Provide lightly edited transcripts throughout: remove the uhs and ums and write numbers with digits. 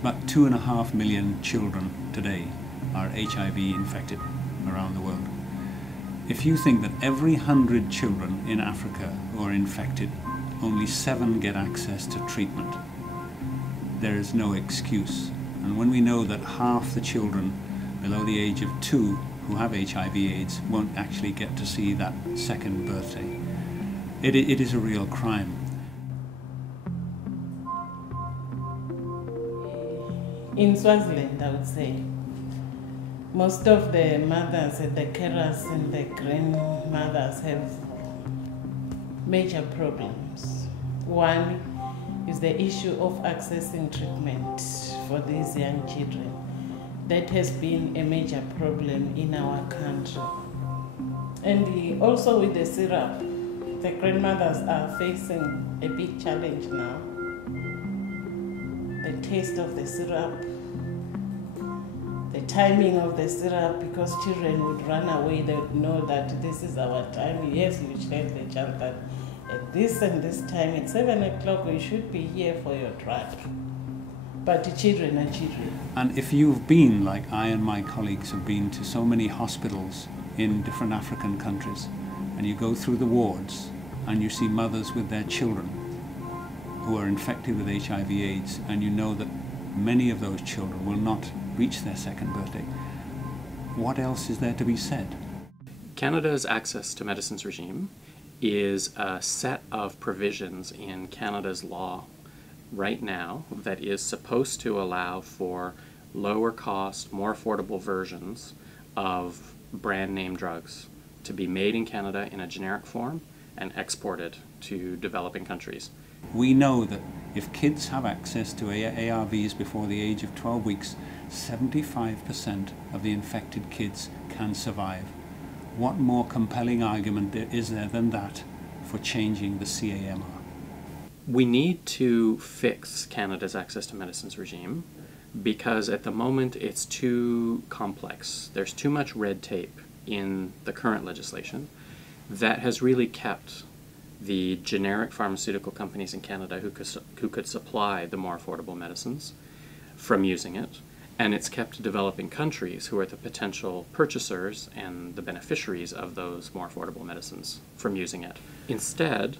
About 2.5 million children today are HIV infected around the world. If you think that every 100 children in Africa who are infected, only 7 get access to treatment, there is no excuse. And when we know that half the children below the age of 2 who have HIV/AIDS won't actually get to see that second birthday, it is a real crime. In Swaziland, I would say, most of the mothers and the carers and the grandmothers have major problems. One is the issue of accessing treatment for these young children. That has been a major problem in our country. And also with the syrup, the grandmothers are facing a big challenge now. The taste of the syrup, the timing of the syrup, because children would run away, they would know that this is our time. Yes, you tell the child that at this and this time, at 7 o'clock, we should be here for your drug. But the children are children. And if you've been, like I and my colleagues have been, to so many hospitals in different African countries, and you go through the wards and you see mothers with their children who are infected with HIV/AIDS, and you know that many of those children will not reach their second birthday, what else is there to be said? Canada's access to medicines regime is a set of provisions in Canada's law right now that is supposed to allow for lower cost, more affordable versions of brand name drugs to be made in Canada in a generic form and exported to developing countries. We know that if kids have access to ARVs before the age of 12 weeks, 75% of the infected kids can survive. What more compelling argument is there than that for changing the CAMR? We need to fix Canada's access to medicines regime because at the moment it's too complex. There's too much red tape in the current legislation that has really kept the generic pharmaceutical companies in Canada who could supply the more affordable medicines from using it, and it's kept developing countries who are the potential purchasers and the beneficiaries of those more affordable medicines from using it. Instead,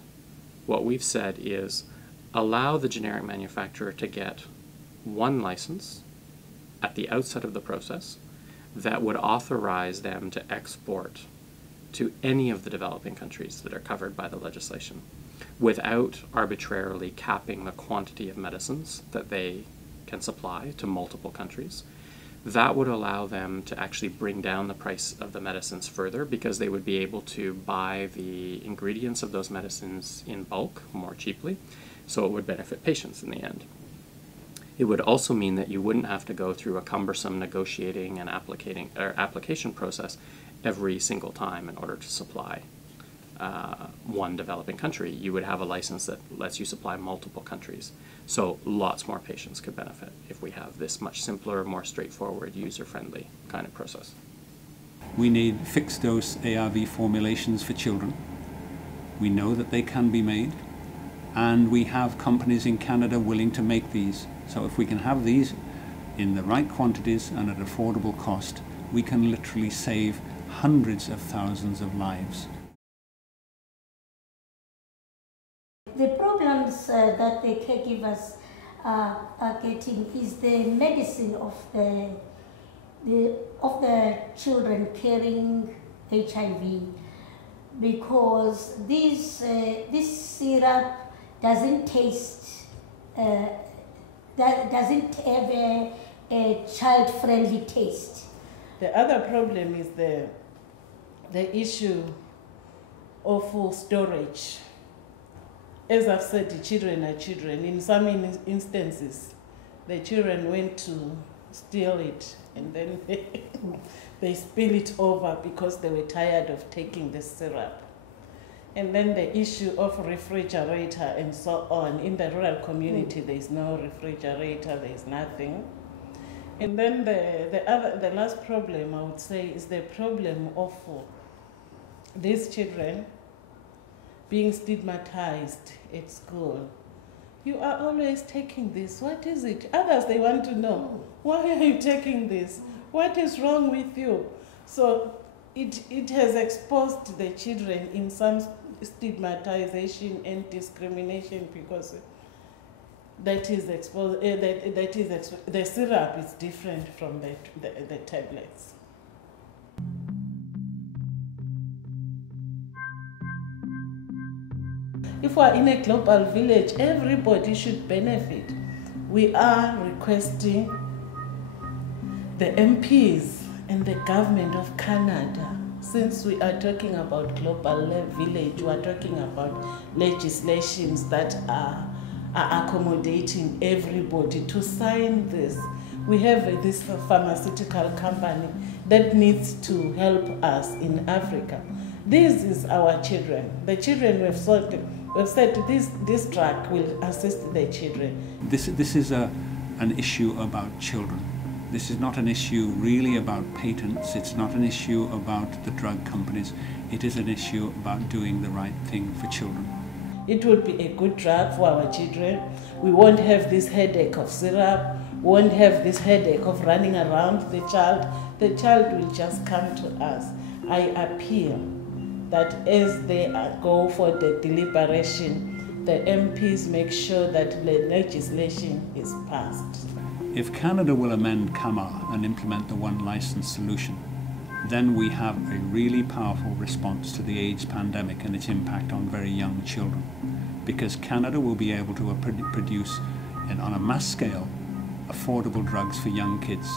what we've said is allow the generic manufacturer to get one license at the outset of the process that would authorize them to export to any of the developing countries that are covered by the legislation without arbitrarily capping the quantity of medicines that they can supply to multiple countries. That would allow them to actually bring down the price of the medicines further because they would be able to buy the ingredients of those medicines in bulk more cheaply, so it would benefit patients in the end. It would also mean that you wouldn't have to go through a cumbersome negotiating and application process every single time in order to supply one developing country. You would have a license that lets you supply multiple countries. So lots more patients could benefit if we have this much simpler, more straightforward, user-friendly kind of process. We need fixed-dose ARV formulations for children. We know that they can be made, and we have companies in Canada willing to make these. So if we can have these in the right quantities and at affordable cost, we can literally save hundreds of thousands of lives. The problems that the caregivers are getting is the medicine of the children carrying HIV, because this syrup doesn't taste, doesn't have a child-friendly taste. The other problem is the issue of storage. As I've said, the children are children. In some instances, the children went to steal it and then they spill it over because they were tired of taking the syrup. And then the issue of refrigerator and so on. In the rural community, there is no refrigerator, there is nothing. And then the last problem, I would say, is the problem of these children being stigmatized at school. You are always taking this. What is it? Others, they want to know, why are you taking this? What is wrong with you? So it has exposed the children in some stigmatization and discrimination because that is exposed. The syrup is different from the tablets. If we are in a global village, everybody should benefit. We are requesting the MPs and the government of Canada, since we are talking about global village, we are talking about legislations that are accommodating everybody to sign this. We have this pharmaceutical company that needs to help us in Africa. This is our children. The children we've said this drug will assist the children. This is an issue about children. This is not an issue really about patents. It's not an issue about the drug companies. It is an issue about doing the right thing for children. It would be a good drug for our children. We won't have this headache of syrup, won't have this headache of running around the child. The child will just come to us. I appeal that as they go for the deliberation, the MPs make sure that the legislation is passed. If Canada will amend CAMA and implement the one license solution, then we have a really powerful response to the AIDS pandemic and its impact on very young children, because Canada will be able to produce, on a mass scale, affordable drugs for young kids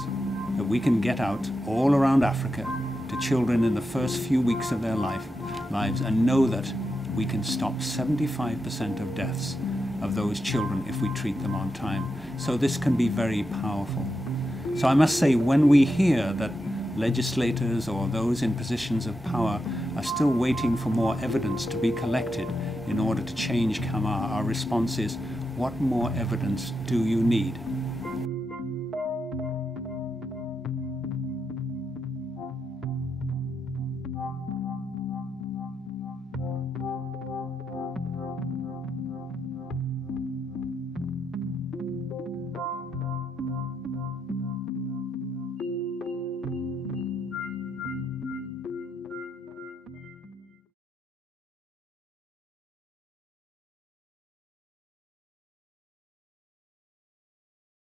that we can get out all around Africa to children in the first few weeks of their lives, and know that we can stop 75% of deaths of those children if we treat them on time. So this can be very powerful. So I must say, when we hear that legislators or those in positions of power are still waiting for more evidence to be collected in order to change CAMA, our response is, what more evidence do you need?